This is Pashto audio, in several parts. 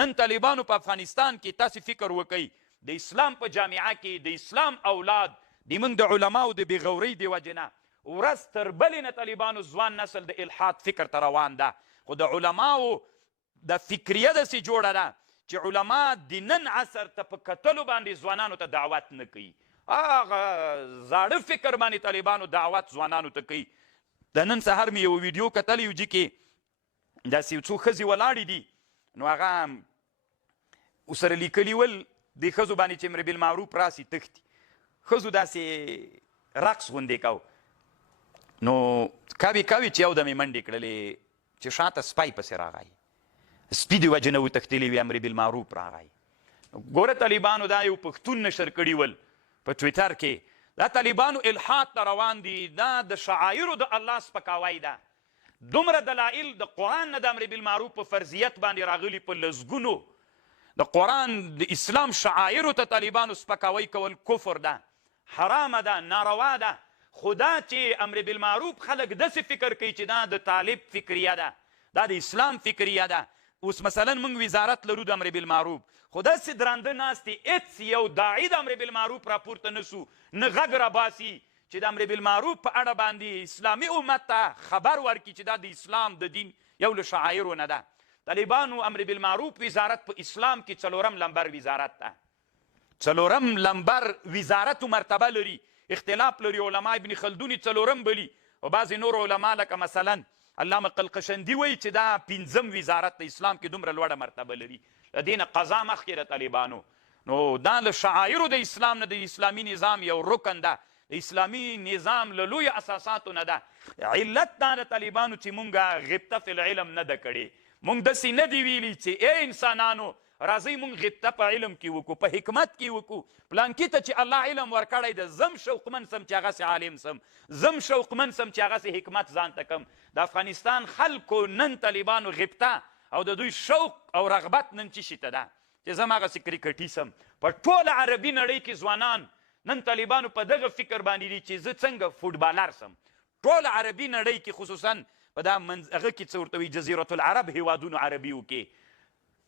نن طالبانو په افغانستان کې تاسې فکر وکئ د اسلام په جامعه کې د اسلام اولاد د موږ د علماو د بېغورۍ د وجې نه ورځ تر بلې نه طالبانو ځوان نسل د الحاد فکر ته روان ده. خو د علماو د فکریه داسې جوړه ده چې علما د نن عصر ته په کتلو باندې ځوانانو ته دعوت نه کوي. هغه زاړه فکر باندې طالبانو دعوت ځوانانو ته کوي. د نن سهار مې یو ویډیو کتلی یو جي کې داسې څو ښځې ولاړې دي نو هغه ورسره لیکلي ول دې ښځو باندې چې امر بالمعروف راسي تښتي. ښځو داسې رقص غوندې کو نو کاوي چې یو دم یې منډې کړلې چې شاته سپی پسې راغی. سپي د وجې نه وتښتلي وي امر بالمعروف راغی. ګوره طالبانو دا یو پښتون نشر کړي ول په ټویټر کې. دا طالبانو الحاد ته روان دي. دا د شعایرو د الله سپکاوی ده. دومره دلایل د قرآن نه د امر بالمعروف په فرضیت باندې راغلي په لسګونو. د قرآن د اسلام شعایرو ته طالبانو سپکاوی کول کفر ده، حرامه ده، ناروا ده. خو دا چې امر بالمعروف خلک داسې فکر کوي چې دا د طالب فکریه ده، دا د اسلام فکریه ده. اوس مثلا موږ وزارت لرو د امر بالمعروف، خو داسې درانده ناست دی هېڅ یو داعي د امر بالمعروف راپورته نه سو نه غږ راباسي چې د امر بالمعروف په اړه باندې اسلامي امت ته خبر ورکړي چې دا د اسلام د دین یو له شعایرو نه ده. طالبانو امر بالمعروف وزارت په اسلام کې 4 لمبر وزارت ده. 4 لمبر وزارت و مرتبه لري، اختلاف لري. علما ابن خلدون 4 بلي او بعضې نور علما لکه مثلا علامه قلقشندي وایي چې دا 5م وزارت د اسلام کې دومره لوړه مرتبه لري. د دې نه قضا مخکې د طالبانو. نو دا له شعایرو د اسلام نه د اسلامي نظام یو رکن ده. د اسلامي نظام له لویو اساساتو نه ده. علت دا د طالبانو چې مونږ غبطه فی العلم نه ده کړې. مونږ داسې نه دي ویلي چې ای انسانانو راځئ مونږ غبطه په علم کې وکړو، په حکمت کې وکړو. پلانکي ته چې الله علم ورکړی ده زم شوقمن سم چې هغسې عالم سم، زم شوقمن سم چې هغسې حکمت ځان ته کم. د افغانستان خلکو نن طالبانو غبطه او د دوی شوق او رغبت نن څه شي ته ده چې زم هغسې کرکټي سم. په ټوله عربي نړۍ کې ځوانان نن طالبانو په دغه فکر باندې دي چې زه څنګه فوټبالر سم. ټوله عربي نړۍ کې خصوصا په دا هغه کې څه ورته وایي جزیرة العرب هیوادونو عربیو کې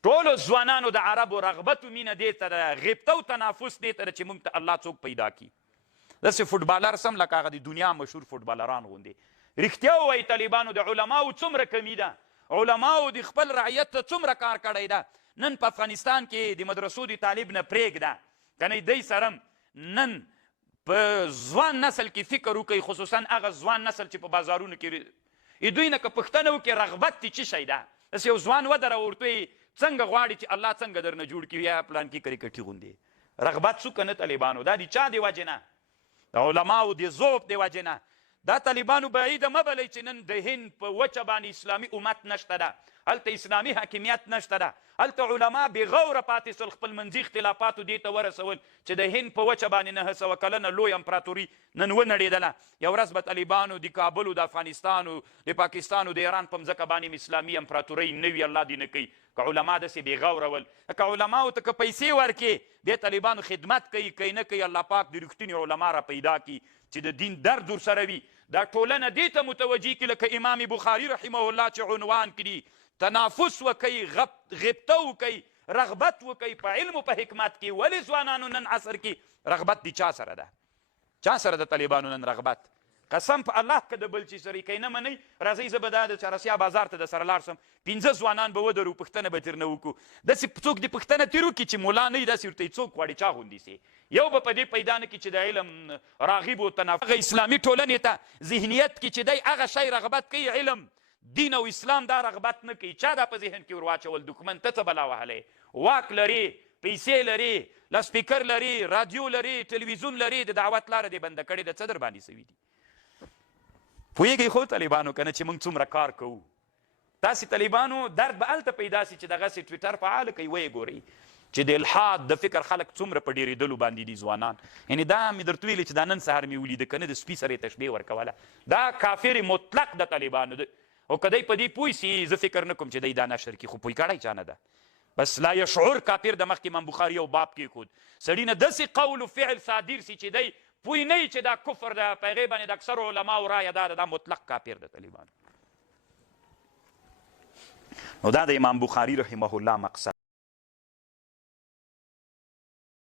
ټولو ځوانانو د عربو رغبت و مینه دې ته ده، غبطه او تنافس دې ته ده چې موږ ته الله څوک پیدا کړي. داسې فوټبالر سم لکه هغه د دنیا مشهور فوټبالران غوندې. رښتیا ووایي طالبانو د علماو څومره کمی ده، علماو د خپل رعیت ته څومره کار کړی ده. نن په افغانستان کې د مدرسو د طالب نه پرېږده که نه دی سره نن په ځوان نسل کې فکر وکړئ، خصوصا هغه ځوان نسل چې په بازارونو کې دوی نه که پوښتنه وکړي رغبت دې څه شی ده. داسې یو ځوان ودره ورته وایي څنګه غواړي چې الله څنګه درنه جوړ کړي یا پلانکي کرکټي غوندې. رغبت څو که نه طالبانو دا د چا د وجې نه، د علماو د ذوب د وجې نه. دا طالبانو بعیده مه بلئ چې نن د هند په وچه باندې اسلامي امت نشته ده، هلته اسلامي حاکمیت نشته ده، هلته علما بېغوره پاتې سول، خپل منځي اختلافاتو دې ته ورسول چې د هند په وچه باندې 900 کلنه لوی امپراتوري نن ونړېدله. یو ورځ به طالبانو د کابل د افغانستان د پاکستان د ایران په مځکه باندې اسلامي امپراتورۍ نه وي، الله دې نه کوي. که علما داسې بېغوره ول، که علماو ته که پیسې ورکړې بیا طالبانو خدمت کوي که نه کوي، الله پاک د رښتینې علما را پیدا کړي چې د دین درد ورسره وي. دا ټولنه دې ته متوجه کړي لکه امام بخاري رحمه الله چې عنوان کړي تنافس وکوي، غبطه وکوي، رغبت وکوي په علم و په حکمت کې. ولې ځوانانو نن عصر کې رغبت د چا سره ده؟ چا سره د طالبانو نن رغبت؟ قسم په الله که د بل چي سره که یې نه منئ راځئ زه به دا د چهارسیا بازار ته در سره لاړ سم، 15 ځوانان به ودرو پوښتنه به ترنه وکړو. داسې څوک دې پوښتنه تېر وکړي چې ملا نه وي داسې ورته څوک غواړي چا غوندې سي. یو به په دې پیدا نه کړي چې د علم راغب و تنافس هغه اسلامي ټولنې ته ذهنیت کې چې دی هغه شی رغبت کوي، علم دین او اسلام دا رغبت نه کوي. چا دا په ذهن کې ور واچول دښمن ته څه بلا وهلی؟ واک لري، پیسې لري، لاسپیکر لري، رادیو لري، تلویزیون لري، د دعوت لاره دې بنده کړې ده. څه در باندې سوي دي؟ پوهېږئ خو طالبانو که نه چې موږ څومره کار کوو. تاسې طالبانو درد به هلته پیدا سي چې دغسې ټویټر فعاله کوي. ویې ګورئ چې د الحاد د فکر خلک څومره په ډېرېدلو باندې دي ځوانان. یعنې دا مې درته ویلې چې دا نن سهار مې ولیده که نه د سپي سره یې تشبیه ورکوله. دا کافر مطلق د طالبانو او که دی په دې پوه سي زه فکر نه کوم چې دی دا نشر کړي، خو پوه کړی چا نه ده. بس لا یشعر کافر د مخکې امام بخاري یو باب کېښود. سړي نه داسې قول و فعل صادر سي چې دی پوی نه چې دا کفر ده، په هغې باندې د اکثرو علماو رایه دا ده دا مطلق کافر د طالبانو. نو دا د امام بخاري رحمه الله مقصد